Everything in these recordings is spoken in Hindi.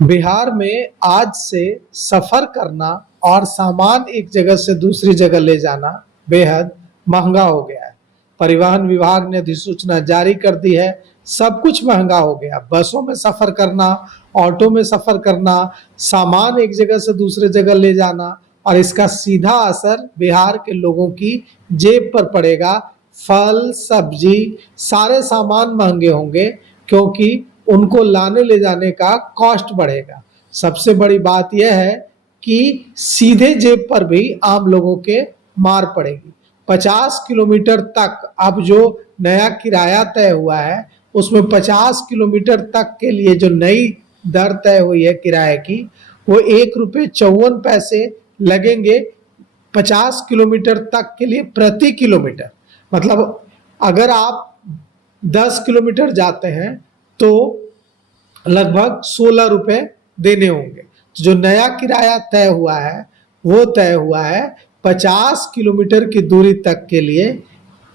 बिहार में आज से सफर करना और सामान एक जगह से दूसरी जगह ले जाना बेहद महंगा हो गया है। परिवहन विभाग ने अधिसूचना जारी कर दी है। सब कुछ महंगा हो गया। बसों में सफर करना, ऑटो में सफर करना, सामान एक जगह से दूसरे जगह ले जाना, और इसका सीधा असर बिहार के लोगों की जेब पर पड़ेगा। फल, सब्जी, सारे सामान महंगे होंगे क्योंकि उनको लाने ले जाने का कॉस्ट बढ़ेगा। सबसे बड़ी बात यह है कि सीधे जेब पर भी आम लोगों के मार पड़ेगी। 50 किलोमीटर तक अब जो नया किराया तय हुआ है उसमें 50 किलोमीटर तक के लिए जो नई दर तय हुई है किराए की, वो 1 रुपये 54 पैसे लगेंगे 50 किलोमीटर तक के लिए प्रति किलोमीटर। मतलब अगर आप 10 किलोमीटर जाते हैं तो लगभग 16 रुपए देने होंगे। जो नया किराया तय हुआ है वो तय हुआ है 50 किलोमीटर की दूरी तक के लिए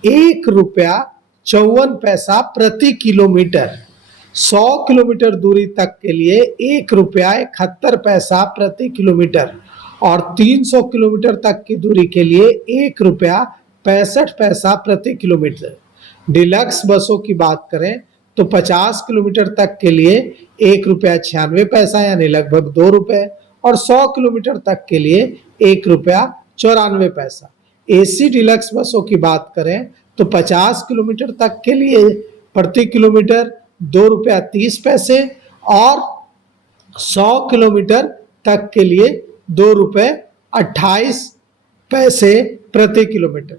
1 रुपया 54 पैसा प्रति किलोमीटर। 100 किलोमीटर दूरी तक के लिए 1 रुपया 71 पैसा प्रति किलोमीटर, और 300 किलोमीटर तक की दूरी के लिए 1 रुपया 65 पैसा प्रति किलोमीटर। डिलक्स बसों की बात करें तो 50 किलोमीटर तक के लिए 1 रुपया 96 पैसा यानी लगभग 2 रुपए, और 100 किलोमीटर तक के लिए 1 रुपया 94 पैसा। एसी डिलक्स बसों की बात करें तो 50 किलोमीटर तक के लिए प्रति किलोमीटर 2 रुपया 30 पैसे, और 100 किलोमीटर तक के लिए 2 रुपये 28 पैसे प्रति किलोमीटर।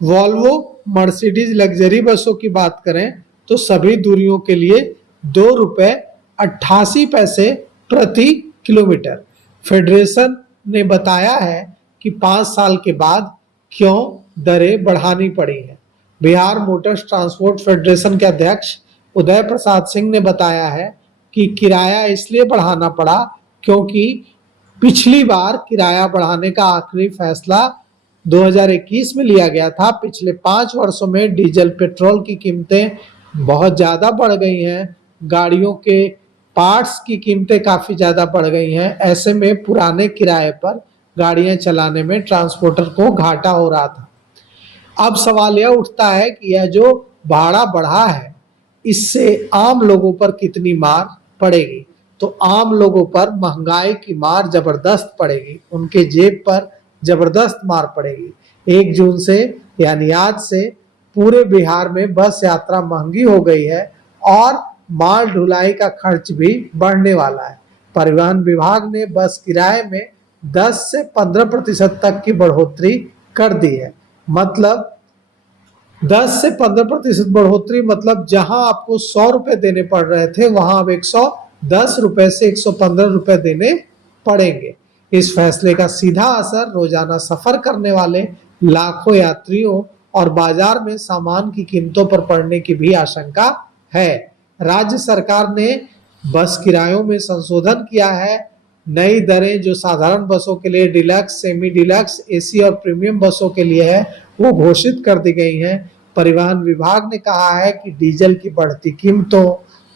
वॉल्वो मर्सिडीज लग्जरी बसों की बात करें तो सभी दूरियों के लिए 2 रुपये 88 पैसे प्रति किलोमीटर। फेडरेशन ने बताया है कि 5 साल के बाद क्यों दरें बढ़ानी पड़ी हैं। बिहार मोटर्स ट्रांसपोर्ट फेडरेशन के अध्यक्ष उदय प्रसाद सिंह ने बताया है कि किराया इसलिए बढ़ाना पड़ा क्योंकि पिछली बार किराया बढ़ाने का आखिरी फैसला 2021 में लिया गया था। पिछले 5 वर्षों में डीजल पेट्रोल की कीमतें बहुत ज़्यादा बढ़ गई हैं, गाड़ियों के पार्ट्स की कीमतें काफ़ी ज़्यादा बढ़ गई हैं। ऐसे में पुराने किराए पर गाड़ियां चलाने में ट्रांसपोर्टर को घाटा हो रहा था। अब सवाल यह उठता है कि यह जो भाड़ा बढ़ा है इससे आम लोगों पर कितनी मार पड़ेगी। तो आम लोगों पर महंगाई की मार जबरदस्त पड़ेगी, उनके जेब पर जबरदस्त मार पड़ेगी। 1 जून से यानी आज से पूरे बिहार में बस यात्रा महंगी हो गई है और माल ढुलाई का खर्च भी बढ़ने वाला है। परिवहन विभाग ने बस किराए में 10 से 15% तक की बढ़ोतरी कर दी है। मतलब 10 से 15% बढ़ोतरी, मतलब जहां आपको 100 रुपए देने पड़ रहे थे वहां अब 110 रुपए से 115 रुपए देने पड़ेंगे। इस फैसले का सीधा असर रोजाना सफर करने वाले लाखों यात्रियों और बाजार में सामान की कीमतों पर पड़ने की भी आशंका है। राज्य सरकार ने बस किरायों में संशोधन किया है। नई दरें जो साधारण बसों के लिए, डिलक्स, सेमी डिलक्स, एसी और प्रीमियम बसों के लिए है वो घोषित कर दी गई हैं। परिवहन विभाग ने कहा है कि डीजल की बढ़ती कीमतों,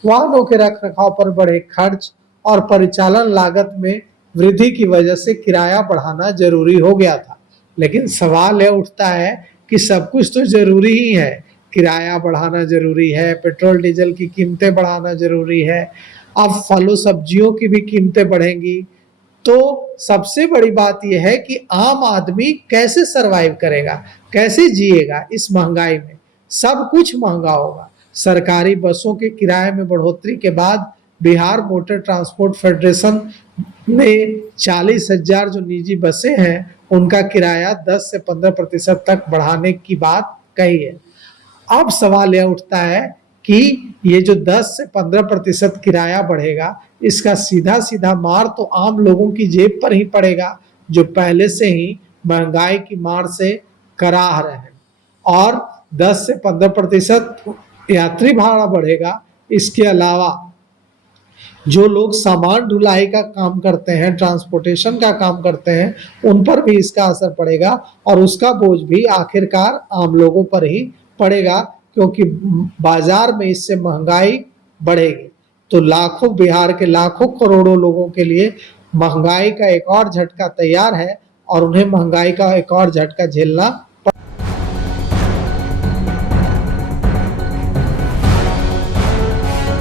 वाहनों के रखरखाव पर बढ़े खर्च और परिचालन लागत में वृद्धि की वजह से किराया बढ़ाना जरूरी हो गया था। लेकिन सवाल यह उठता है कि सब कुछ तो जरूरी ही है, किराया बढ़ाना जरूरी है, पेट्रोल डीजल की कीमतें बढ़ाना जरूरी है, अब फलों सब्जियों की भी कीमतें बढ़ेंगी। तो सबसे बड़ी बात यह है कि आम आदमी कैसे सरवाइव करेगा, कैसे जिएगा इस महंगाई में। सब कुछ महंगा होगा। सरकारी बसों के किराए में बढ़ोतरी के बाद बिहार मोटर ट्रांसपोर्ट फेडरेशन ने 40,000 जो निजी बसें हैं उनका किराया 10 से 15% तक बढ़ाने की बात कही है। अब सवाल यह उठता है कि ये जो 10 से 15% किराया बढ़ेगा इसका सीधा सीधा मार तो आम लोगों की जेब पर ही पड़ेगा, जो पहले से ही महंगाई की मार से कराह रहे हैं। और 10 से 15% यात्री भाड़ा बढ़ेगा। इसके अलावा जो लोग सामान ढुलाई का काम करते हैं, ट्रांसपोर्टेशन का काम करते हैं, उन पर भी इसका असर पड़ेगा और उसका बोझ भी आखिरकार आम लोगों पर ही पड़ेगा, क्योंकि बाजार में इससे महंगाई बढ़ेगी। तो लाखों बिहार के लाखों करोड़ों लोगों के लिए महंगाई का एक और झटका तैयार है और उन्हें महंगाई का एक और झटका झेलना